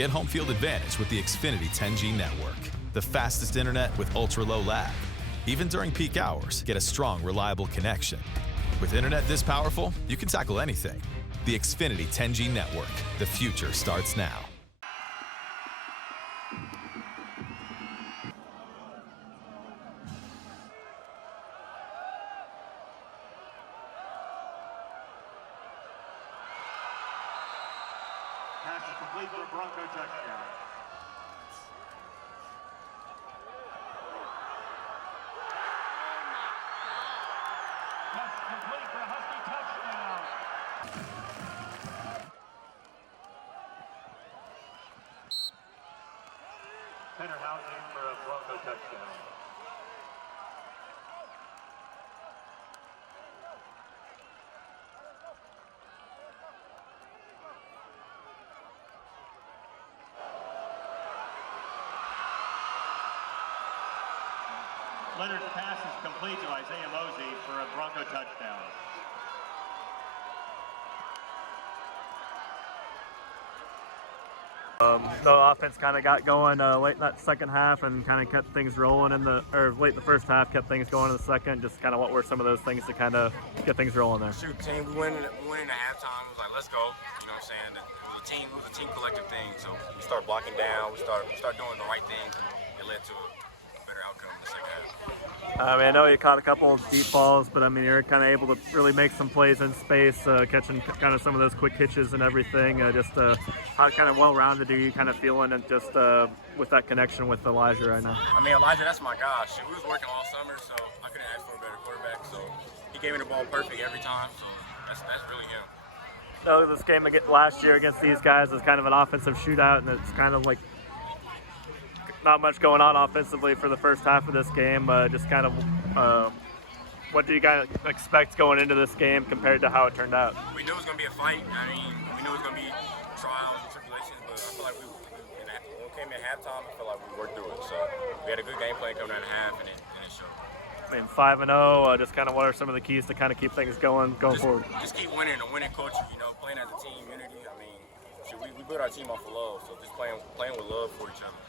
Get home field advantage with the Xfinity 10G network. The fastest internet with ultra-low lag. Even during peak hours, get a strong, reliable connection. With internet this powerful, you can tackle anything. The Xfinity 10G network. The future starts now. Pass is complete for a Bronco touchdown. Pass is complete for a Husky touchdown. Center housing for a Bronco touchdown. Leonard's pass is complete to Isaiah Mosey for a Bronco touchdown. The offense kind of got going late in that second half and kind of kept things rolling late in the first half, kept things going in the second. Just kind of what were some of those things to kind of get things rolling there? Shoot, team, we went into halftime. It was like, let's go. You know what I'm saying? It was a team collective thing. So we start blocking down. We start doing the right things, and it led to a better outcome in the second half. I know you caught a couple of deep balls, but I mean, you're kind of able to really make some plays in space, catching kind of some of those quick hitches and everything. How kind of well-rounded are you kind of feeling, and just with that connection with Elijah right now? I mean, Elijah, that's my guy. Shit, we was working all summer, so I couldn't ask for a better quarterback. So he gave me the ball perfect every time. So that's really him. So this game last year against these guys was kind of an offensive shootout, and it's kind of like not much going on offensively for the first half of this game. Just kind of, what do you guys expect going into this game compared to how it turned out? We knew it was going to be a fight. I mean, we knew it was going to be trials and tribulations, but I feel like when we came in halftime, I feel like we worked through it. So we had a good game plan coming out of half, and it showed. I mean, 5-0. Just kind of what are some of the keys to kind of keep things going forward? Just keep winning, a winning culture. You know, playing as a team, unity. I mean, we built our team off of love, so just playing with love for each other.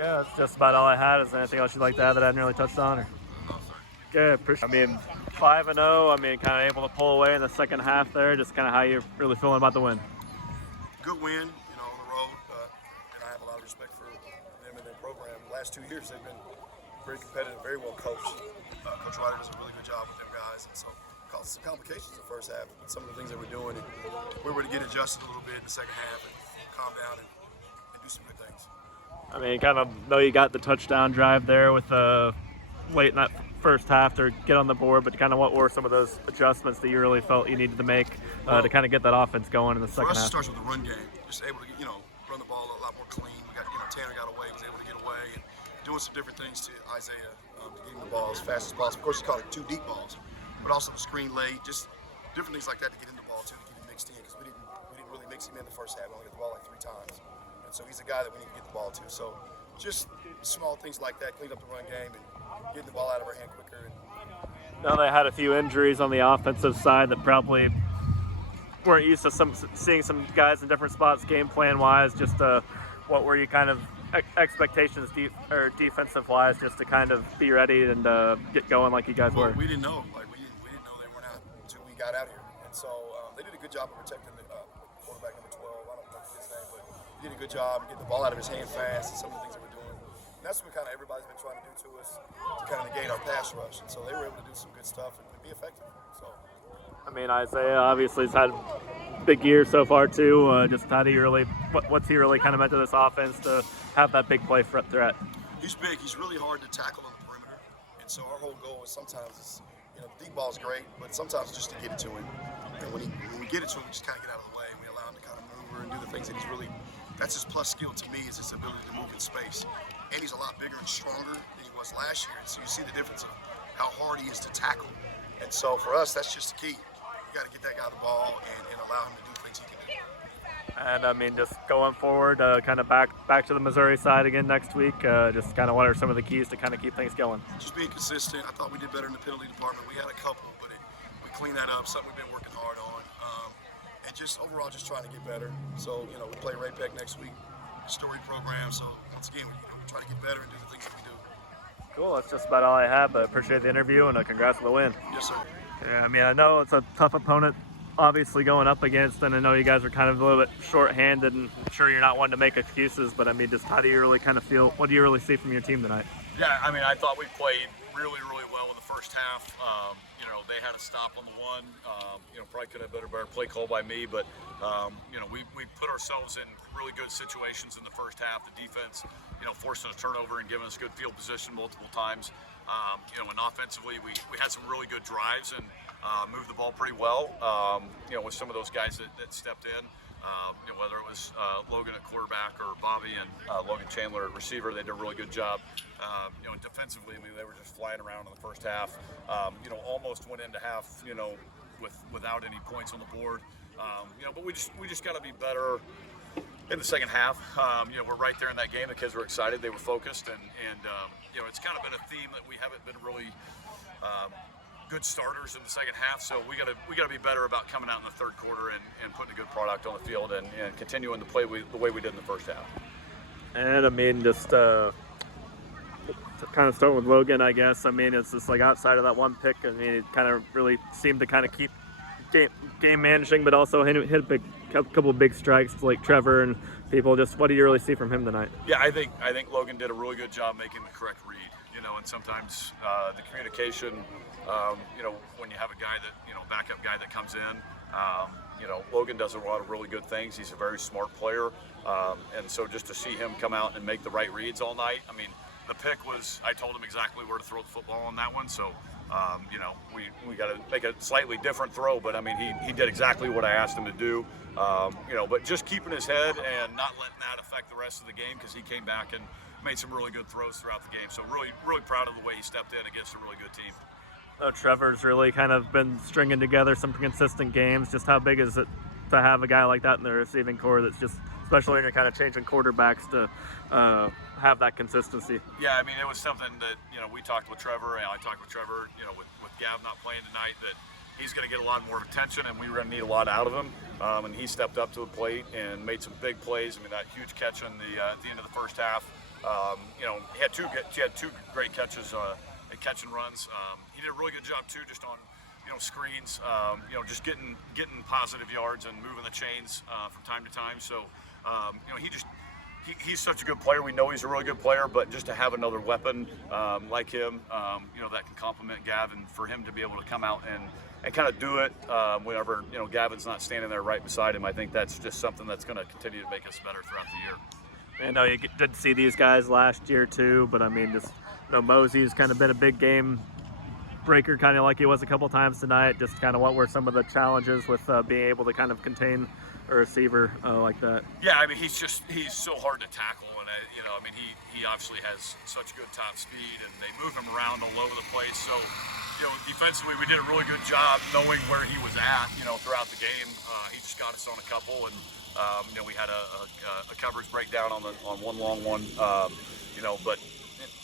Yeah, that's just about all I had. Is there anything else you'd like to add that I hadn't really touched on? Or? No, sorry. Good. I mean, 5-0. I mean, kind of able to pull away in the second half there. Just kind of how you're really feeling about the win. Good win, you know, on the road. And I have a lot of respect for them and their program. The last 2 years, they've been very competitive, very well coached. Coach Ryder does a really good job with them guys, and so caused some complications in the first half. But some of the things that we're doing, and we were to get adjusted a little bit in the second half and calm down and do some good things. I mean, kind of know you got the touchdown drive there with late in that first half to get on the board, but kind of what were some of those adjustments that you really felt you needed to make to kind of get that offense going in the second half? For us, it starts with the run game. Just able to get, run the ball a lot more clean. We got, Tanner got away, was able to get away, and doing some different things to Isaiah to get him the ball as fast as possible. Of course, he caught it 2 deep balls, but also the screen late, just different things like that to get him the ball too, to get him mixed in, because we didn't really mix him in the first half. We only got the ball like 3 times. So he's a guy that we need to get the ball to. So just small things like that, clean up the run game and getting the ball out of our hand quicker. Now they had a few injuries on the offensive side that probably weren't used to seeing some guys in different spots game plan wise. Just what were you kind of expectations defensive wise, just to kind of be ready and get going like you guys were? We didn't know. We didn't know they weren't out until we got out here. And so they did a good job of protecting the quarterback number 12. I don't know his name, but he did a good job getting the ball out of his hand fast and some of the things that we're doing. And that's what kind of everybody's been trying to do to us to kind of negate our pass rush. And so they were able to do some good stuff and be effective. So, I mean, Isaiah obviously has had a big year so far too. Just how do you really, what's he really kind of meant to this offense to have that big play threat? He's big. He's really hard to tackle on the perimeter. And so our whole goal is sometimes the deep ball's great, but sometimes just to get it to him. And when we get it to him, we just kind of get out of the way. We allow him to kind of maneuver and do the things that that's his plus skill to me, is his ability to move in space. And he's a lot bigger and stronger than he was last year. And so you see the difference of how hard he is to tackle. And so for us, that's just the key. You got to get that guy the ball and allow him to do things he can do. And I mean, just going forward, kind of back to the Missouri side again next week. Just kind of what are some of the keys to kind of keep things going? Just being consistent. I thought we did better in the penalty department. We had a couple, but we cleaned that up. Something we've been working hard on. And just overall, just trying to get better. So we play Ray Peck next week. storied program. So once again, we try to get better and do the things that we do. Cool. That's just about all I have, but appreciate the interview and congrats on the win. Yes, sir. Yeah, I mean, I know it's a tough opponent, obviously, going up against, and I know you guys are kind of a little bit short-handed, and I'm sure you're not one to make excuses, but I mean, just how do you really kind of feel, what do you really see from your team tonight? Yeah, I mean, I thought we played really, really well in the first half. You know, they had a stop on the one. You know, probably could have been a better play call by me, but, you know, we put ourselves in really good situations in the first half. The defense, you know, forcing a turnover and giving us good field position multiple times. You know, and offensively, we had some really good drives and moved the ball pretty well, you know, with some of those guys that stepped in. You know, whether it was Logan at quarterback or Bobby and Logan Chandler at receiver, they did a really good job. You know, and defensively, I mean, they were just flying around in the first half. You know, almost went into half, you know, without any points on the board. You know, but we just got to be better in the second half. You know, we're right there in that game. The kids were excited. They were focused, and you know, it's kind of been a theme that we haven't been really good starters in the second half, so we got to be better about coming out in the third quarter and putting a good product on the field and continuing to play the way we did in the first half. And I mean, just to kind of start with Logan, I guess. I mean, it's just like outside of that one pick, I mean, it kind of really seemed to kind of keep game managing, but also hit a couple of big strikes to like Trevor and people. Just what do you really see from him tonight? Yeah, I think Logan did a really good job making the correct read. You know, and sometimes the communication, you know, when you have a guy that, you know, backup guy that comes in, you know, Logan does a lot of really good things. He's a very smart player. And so just to see him come out and make the right reads all night, I mean, the pick was, I told him exactly where to throw the football on that one. So, you know, we got to make a slightly different throw, but I mean, he did exactly what I asked him to do. You know, but just keeping his head and not letting that affect the rest of the game, because he came back and made some really good throws throughout the game. So really proud of the way he stepped in against a really good team. So Trevor's really kind of been stringing together some consistent games. Just how big is it to have a guy like that in the receiving core that's just, especially when you're kind of changing quarterbacks, to have that consistency? Yeah, I mean, it was something that, you know, we talked with Trevor, and I talked with Trevor, you know, with Gav not playing tonight, that he's going to get a lot more attention and we were going to need a lot out of him. And he stepped up to the plate and made some big plays. I mean, that huge catch at the end of the first half. You know, he had two great catches at catch and runs. He did a really good job too, just on, you know, screens. You know, just getting positive yards and moving the chains from time to time. So, you know, he's such a good player. We know he's a really good player, but just to have another weapon like him, you know, that can complement Gavin, for him to be able to come out and kind of do it whenever, you know, Gavin's not standing there right beside him. I think that's just something that's going to continue to make us better throughout the year. I know you did see these guys last year too, but I mean, just, you know, Mosey's kind of been a big game breaker, kind of like he was a couple times tonight. Just kind of what were some of the challenges with being able to kind of contain a receiver like that? Yeah, I mean, he's so hard to tackle, and you know, I mean, he obviously has such good top speed, and they move him around all over the place. So, you know, defensively, we did a really good job knowing where he was at, you know, throughout the game. He just got us on a couple, and you know, we had a coverage breakdown on one long one, you know, but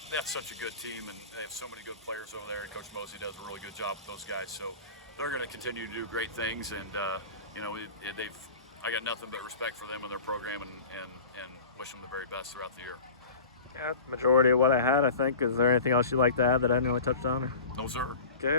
that's such a good team, and they have so many good players over there, and Coach Mosey does a really good job with those guys. So they're going to continue to do great things, and you know, I got nothing but respect for them and their program, and wish them the very best throughout the year. Yeah, majority of what I had, I think. Is there anything else you'd like to add that I didn't really touch on? No, sir.